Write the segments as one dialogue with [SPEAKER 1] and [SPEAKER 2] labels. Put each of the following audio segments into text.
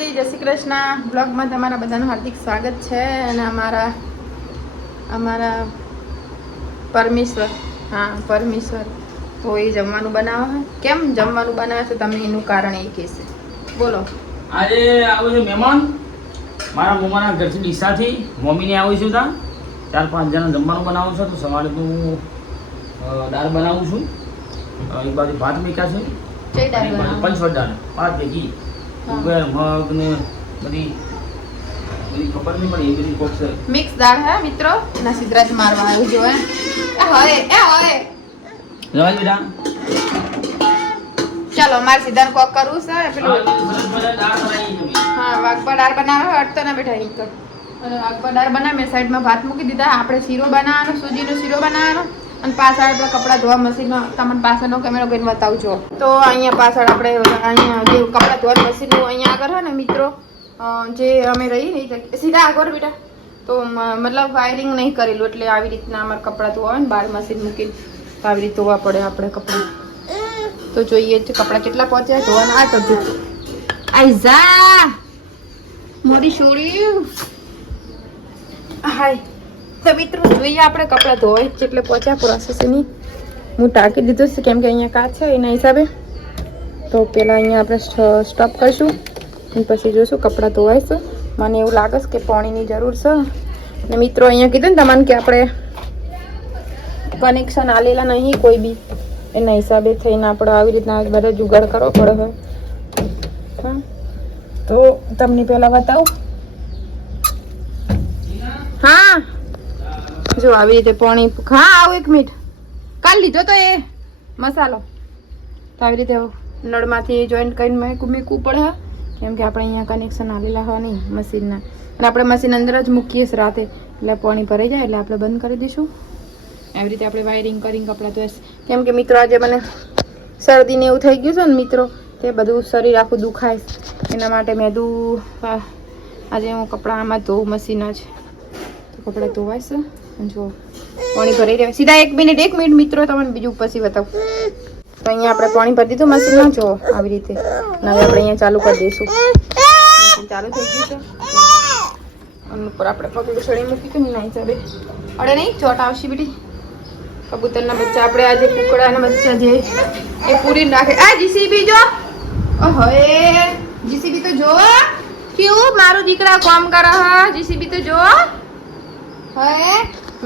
[SPEAKER 1] માતાજી જય શ્રી કૃષ્ણ. બ્લોગમાં તમારા બધાનું હાર્દિક સ્વાગત છે અને અમારા અમારા પરમેશ્વર હા પરમેશ્વર. તો એ જમવાનું બનાવે કેમ જમવાનું બનાવે છે? તમે એનું કારણ એ કહેશે બોલો.
[SPEAKER 2] આજે આવો છે મહેમાન. મારા મમ્માના ઘરથી ડીસાથી મમ્મીને આવું છું ત્યાં. ચાર પાંચ જણા જમવાનું બનાવું છું. તો સવારે તો હું દાળ બનાવું છું. એક બાજુ ભાત મૂક્યા છે. પંચવટ દાળ. પાંચ ભેગી. ઉગર મગ ને બધી બધી ખબર નહીં પડી એ બધી કોક છે.
[SPEAKER 1] મિક્સ દાળ હે મિત્રો? ના સિદ્ધરાજ મારવા આવ્યું જો એ હોય એ હોય
[SPEAKER 2] જવા બેટા
[SPEAKER 1] ચાલો મારે સિદ્ધાર્થ કોક કરવું છે પેલું હા વાઘબા દાળ બનાવે અડતો ના બેઠા ઈ કર અને વાઘબા દાળ બનાવે મેં સાઈડમાં ભાત મૂકી દીધા. આપણે શીરો બનાવવાનો સૂજીનો શીરો બનાવવાનો. અને પાછળ આપણે કપડાં ધોવા મશીનમાં તમને પાછળનો કેમેરો કરીને બતાવજો. તો અહીંયા પાછળ આપણે, અહીંયા જે કપડાં ધોવા મશીનનું અહીંયા આગળ હોય ને મિત્રો જે અમે રહી ને સીધા આગળ બેટા. તો મતલબ વાયરિંગ નહીં કરેલું એટલે આવી રીતના અમારે કપડાં ધોવા હોય ને બહાર મશીન મૂકીને તો આવી રીતે ધોવા પડે આપણે કપડાં. તો જોઈએ છે કપડાં કેટલા પહોંચ્યા ધોવાના આ કરજો આઈઝા મોડી છોડી. હાય. તો મિત્રો, જોઈએ આપણે કપડાં ધોવાય એટલે પહોંચ્યા પ્રોસેસની હું ટાંકી દીધું છે, કેમ કે અહીંયા કાચ છે, એના હિસાબે. તો પહેલાં અહીંયા આપણે સ્ટોપ કરીશું અને પછી જોઈશું કપડાં ધોવાઈશું મને એવું લાગે છે કે પાણીની જરૂર છે. અને મિત્રો, અહીંયા કીધું ને તમને કે આપણે કનેક્શન આલેલા નહીં, કોઈ બી. એના હિસાબે થઈને આપણે આવી રીતના બધા જુગાડ કરવો પડે હા. તો તમને પહેલાં બતાવું. હા. જો, આવી રીતે પાણી હા, આવું એક મિનિટ. કાલ લીધો તો એ મસાલો. તો આવી રીતે નળમાંથી જોઈન્ટ કરીને મેં મૂકવું પડે. કેમ કે આપણે અહીંયા કનેક્શન આવેલા હોય નહીં મશીનના. અને આપણે મશીન અંદર જ મૂકીએ છીએ રાતે. એટલે પાણી ભરાઈ જાય, એટલે આપણે બંધ કરી દઈશું. આવી રીતે આપણે વાયરિંગ કરીને કપડાં ધોઈશ કેમ કે મિત્રો, આજે મને શરદીને એવું થઈ ગયું છે ને મિત્રો, તે બધું શરીર આખું દુખાય એના માટે મેં દુ આજે હું કપડાં આમાં ધોઉં મશીન જ. કપડાં ધોવાય છે જો પાણી ભરી રહ્યા સીધા એક મિનિટ એક મિનિટ મિત્રો, તમને બીજું પછી બતાવું. તો અહીંયા આપણે પાણી ભરી દીધું મશીનમાં જો આવી રીતે. હવે આપણે અહીંયા ચાલુ કરી દઈશું. ચાલુ થઈ ગયું છે. ઉપર આપણે પગલું છોડી મૂકી દઉં ને હિસાબે. અડે નહીં, ચોટ આવશે બેટી. કબૂતરના બચ્ચા આપણે આજે કુકડાના બચ્ચા જે એ પૂરી રાખે. આ જીસીબી જો. ઓહો જીસીબી તો જો. કેવું મારું દીકરા કામ કરે. હા જીસીબી તો જો. હે?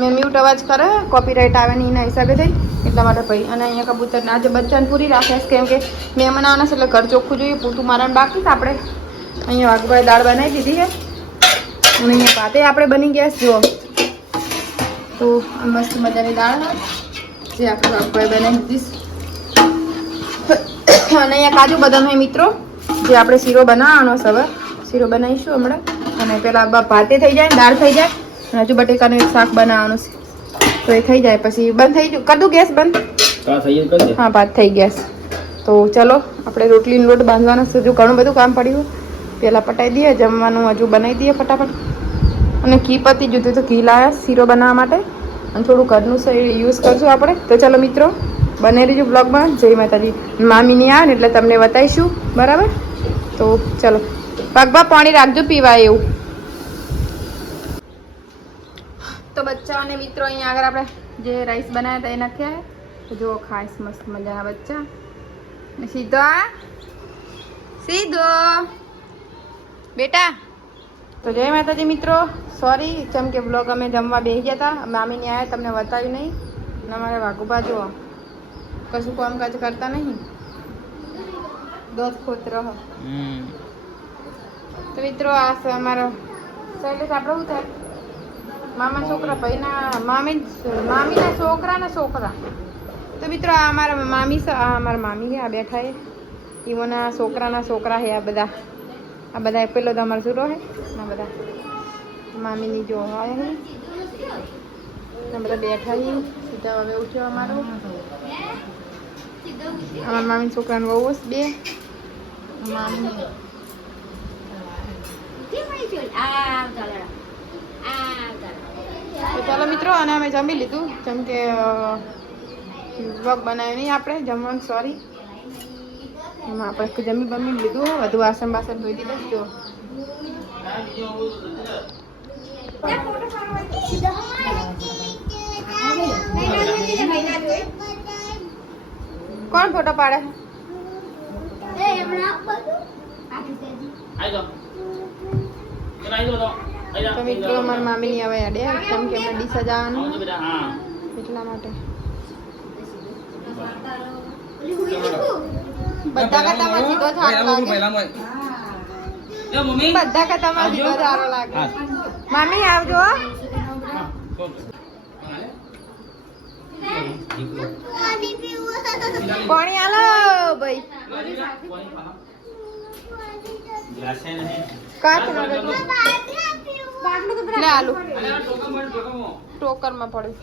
[SPEAKER 1] મેં મ્યુટ અવાજ કરે કોપીરાઇટ આવે નહીં એના હિસાબે થઈ? એટલા માટે ભાઈ. અને અહીંયા કબૂતરને આજે બચ્ચાને પૂરી રાખે કેમ કે મહેમાન આવવાના છે એટલે ઘર ચોખ્ખું જોઈએ પૂરતું મારવાનું બાકી છે આપણે. અહીંયા વાઘભાઈ દાળ બનાવી દીધી છે અને અહીંયા ભાતે આપણે બની ગયા જુઓ. તો મસ્ત મજાની દાળ જે આપણે વાઘભાઈ બનાવી દીધી અને અહીંયા કાજુ બદામ હોય મિત્રો. જે આપણે શીરો બનાવવાનો છે શીરો બનાવીશું હમણાં. અને પેલા ભાતે થઈ જાય દાળ થઈ જાય. હજુ બટેકાનું એક શાક બનાવવાનું છે. તો એ થઈ જાય. પછી બંધ થઈ ગયું. કદું ગેસ બંધ. હા ભાત થઈ ગેસ. તો ચલો આપણે રોટલીનો લોટ બાંધવાનો છે. હજુ ઘણું બધું કામ પડ્યું પહેલાં પટાઈ દઈએ જમવાનું હજુ બનાવી દઈએ ફટાફટ. અને ઘી પતી જુદું તો ઘી લાવ્યા શીરો બનાવવા માટે. અને થોડું ઘરનું છે યુઝ કરશું આપણે. તો ચલો મિત્રો બને રહીશું બ્લોગમાં. જય માતાજી. મામીની આવે એટલે તમને બતાવીશું. બરાબર? તો ચલો પગમાં પાણી રાખજો પીવાય એવું. તો બચ્ચા અને મિત્રો અહીંયા આગળ આપણે જે રાઈસ બનાવ્યા હતા એ નાખ્યા તો જો ખાસ મસ્ત મજાના બચ્ચા. ને સીધો આ. સીધો. બેટા. તો જય માતાજી મિત્રો. સોરી જેમ કે બ્લોગ અમે જમવા બેસી ગયા હતા મામીની આયા તમને બતાવ્યું નહીં. અને અમારે વાઘુબા જુઓ. કશું કામકાજ કરતા નહીં. દોત ખોત રહો.
[SPEAKER 2] હમ.
[SPEAKER 1] તો મિત્રો આ છે અમારો. શૈલેષ આપણે શું થાય? મામા છોકરા ભાઈના મામી, મામીના છોકરાના છોકરા. તો મિત્રો, આ અમારા મામી અમારા મામી છે, આ બેઠા છે. ઈવોના છોકરાના છોકરા છે આ બધા. આ બધા પેલો તો અમારો છોરો છે. આ બધા મામીની જો આવે છે. બધા બેઠા છે. સીધા હવે ઉઠ્યો અમારો. અમારા મામી છોકરાનું બહુ જ બે. મામી. ચાલો મિત્રો અને અમે જમી લીધું. જેમ કે વ્લોગ બનાવ્યો નહીં આપણે જમવાનું સોરી એમાં આપણે જમી બમી લીધું વધુ વાસણ બાસણ ધોઈ દીધું જો. કોણ ફોટો પાડે?
[SPEAKER 2] આવી જાઓ. તો
[SPEAKER 1] મારા મિત્રો અમારા મામીની હવે અડે કેમ કે અમે ડીસા જવાનું એટલા માટે. બધા કરતામાં સીધો જીગો થાક લાગે. બધા કરતામાં સીધો જીગો સારો લાગે. મામી આવજો. પાણી આલો ભાઈ. કાચ નો લે આલુ. ટોકરમાં પડ્યું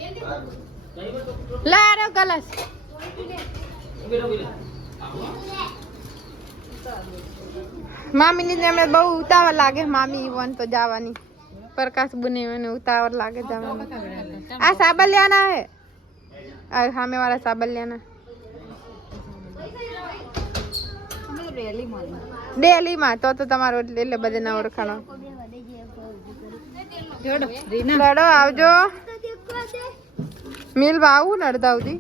[SPEAKER 1] લે આરો ગલાસ
[SPEAKER 2] બેઠો, બેઠો.
[SPEAKER 1] મામી ની એમને બહુ ઉતાવળ લાગે મામી વન તો જવાની. પ્રકાશ બુને મને ઉતાવળ લાગે જવાની. આ સાબલિયાના હે. આ સામે વાળા સાબલિયાના ડેલી માં તો તો તમારો એટલે એટલે બધે ના ઓળખાણો. લડો આવજો. મેલવા આવું ને અડધા સુધી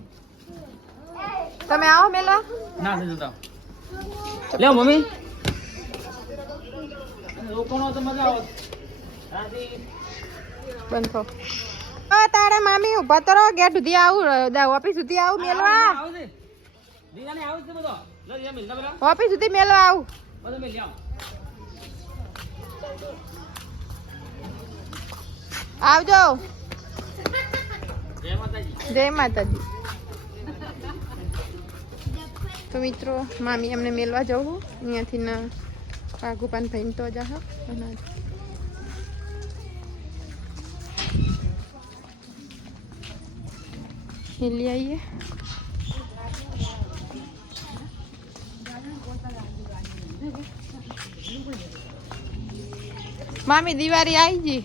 [SPEAKER 1] તમે આવો મેલા.
[SPEAKER 2] ના થઈ જતા લે મમ્મી. રોકોનો તો મજા આવે. રાતી
[SPEAKER 1] બંધ થો. મામી ઊભા તો રહો ગેટ સુધી આવું ઓફિસ સુધી આવું મેલવા. ઓફિસ સુધી મેલવા આવ. આવજો.
[SPEAKER 2] જય માતાજી.
[SPEAKER 1] તો મિત્રો મામી એમને મેલવા જવું અહીંયાથી ના પાગુપાન ભાઈને તો જા અને આવીએ. મામી દિવાળી આવી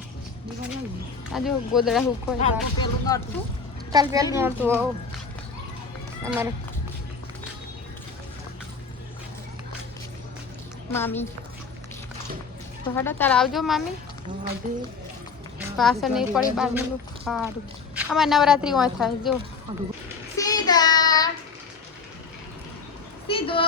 [SPEAKER 1] જી આજે ગોદડા હુકો કાલ પેલું નહોતું આવું અમારે મામી. તો હડા તાર આવજો મામી. પાછળ નહીં પડી બારનું સારું અમારે નવરાત્રી હોય થાય જો. સીધા. સીધો.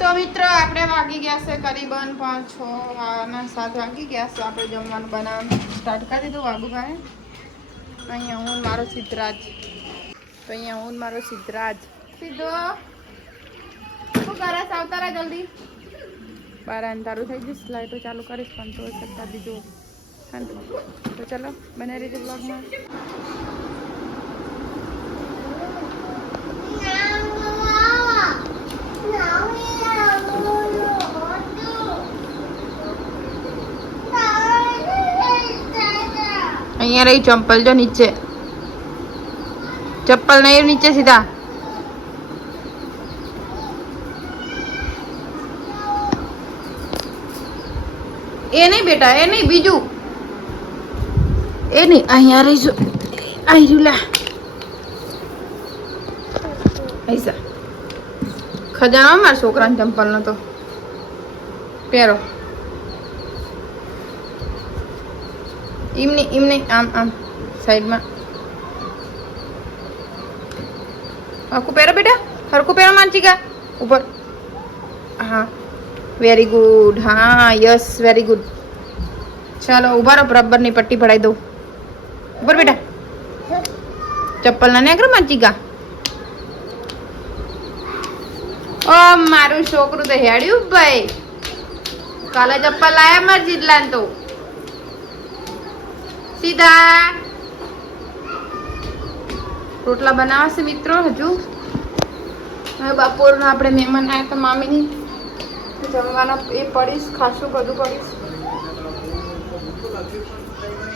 [SPEAKER 1] તો મિત્રો, આપણે વાગી ગયા છે કરીબન પાંચ છ, વાના સાત વાગી ગયા છે. આપણે જમવાનું બનાવવાનું સ્ટાર્ટ કરી દીધું વાઘુભાઈ. અહીંયા હું મારો સિદ્ધરાજ. તો અહીંયા હું ને મારો સિદ્ધરાજ. સીધો? શું કરસ આવતારા જલ્દી. બાર અંધારું થઈ જઈશ લાઈટો ચાલુ કરીશ પણ તો છતાં બીજું. તો ચલો બને રીતે બ્લોગમાં અહીંયા રહી ચંપલ જો નીચે. ચપ્પલ નહીં નીચે સીધા. એ નહીં બેટા, એ નહીં, બીજું. એ નહીં, અહીંયા રહીશું આવી લા. ખજાનો મારા છોકરાને ચંપલ નો તો. પહેરો. એમ નહીં એમ નહીં આમ આમ, સાઈડમાં. હરકું પહેરો બેટા, હરખું પહેરો માનચીકા ઉપર. હા વેરી ગુડ હા યસ વેરી ગુડ ચાલો, ઊભા રહો, બરાબરની પટ્ટી પડાવી દઉં. ઉપર બેટા. ચપ્પલ ના નેકરો માનચીકા ઓ, મારું છોકરું તો હેડ્યું ભાઈ. કાલે ચપ્પલ લાયા માર જીતલાન તો. સીધા રોટલા બનાવશે મિત્રો હજુ હવે બપોરના આપણે મહેમાન આવ્યા તો મામીની જમવાના એ પડીશ ખાસું બધું પડીશ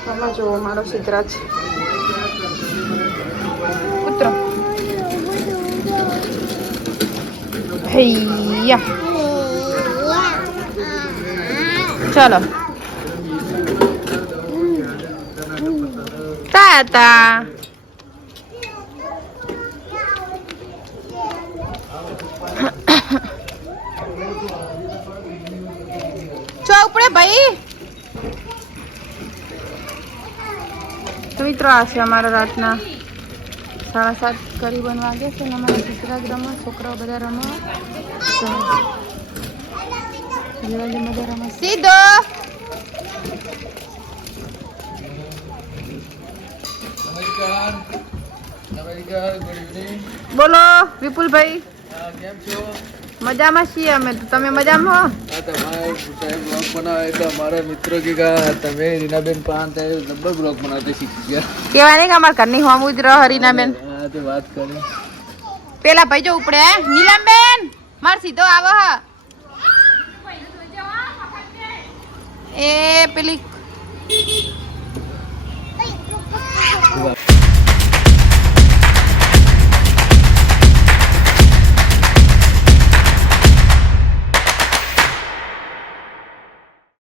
[SPEAKER 1] આમાં જુઓ મારો સિદ્ધરાજ કૂતરો હૈયા ચાલો Tata. ચો ઉપડે ભાઈ. મિત્રો આશે અમારા રાતના સાડા સાત કરીબન વાગે છે અને અમારા ગુજરાત રમવા છોકરાઓ બધા રમવા. બધા રમવા સીધો. બોલો વિપુલભાઈ.
[SPEAKER 3] કેમ છો?
[SPEAKER 1] મજામાં છીએ અમે. તમે મજામાં હો?
[SPEAKER 3] તમારે સાહેબ બ્લોગ બનાવે તો અમારા મિત્રો કે તમે રીનાબેન પાન થાય જબ્બર બ્લોગ બનાવતા શીખી ગયા.
[SPEAKER 1] કેવા નહીં કે અમારા ઘરની હોમું જ રહ હરીનાબેન
[SPEAKER 3] હા તે વાત કરી.
[SPEAKER 1] પેલા ભાઈ જો ઉપડે? નીલમબેન માર સીધો આવો હા. એ પેલી